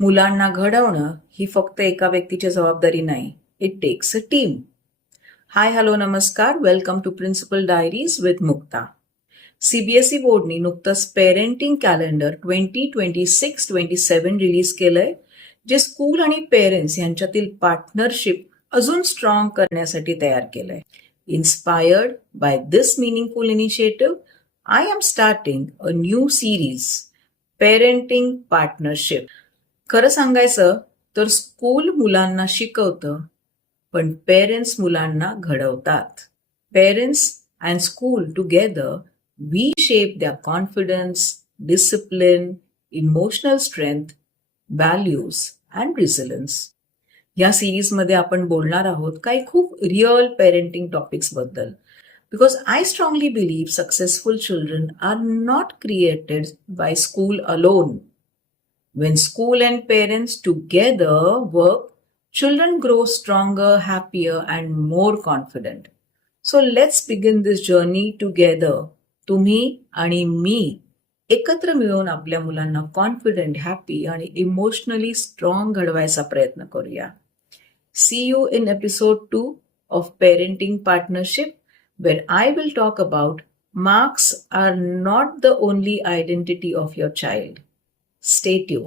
मुलांना घडवणं ही फक्त एका व्यक्तीची जबाबदारी नाही. It takes a team. Hi, hello, नमस्कार. Welcome to Principal Diaries with Mukta. CBSE बोर्डनी नुकतंच पेरेंटिंग कॅलेंडर 2026-27 रिलीज केलंय, जे स्कूल आणि पेरेंट्स यांच्यातील पार्टनरशिप अजून स्ट्रॉंग करण्यासाठी तयार केलंय. Inspired by this meaningful initiative, I am starting a new series, parenting partnership. खरं सांगायचं तर स्कूल मुलांना शिकवतं, पण पेरेंट्स मुलांना घडवतात. Parents and school together V shape their confidence, discipline, emotional strength, values and resilience. या सिरीजमध्ये आपण बोलणार आहोत काही खूप रिअल पेरेंटिंग टॉपिक्स बद्दल. Because I strongly believe successful children are not created by school alone. When school and parents together work, children grow stronger, happier, and more confident. So let's begin this journey together. तुम्ही आणि मी एकत्र मिळून आपल्या मुलांना confident, happy आणि emotionally strong घडवायचा प्रयत्न करूया. See you in episode 2 of Parenting Partnership, where I will talk about marks are not the only identity of your child. Stay tuned.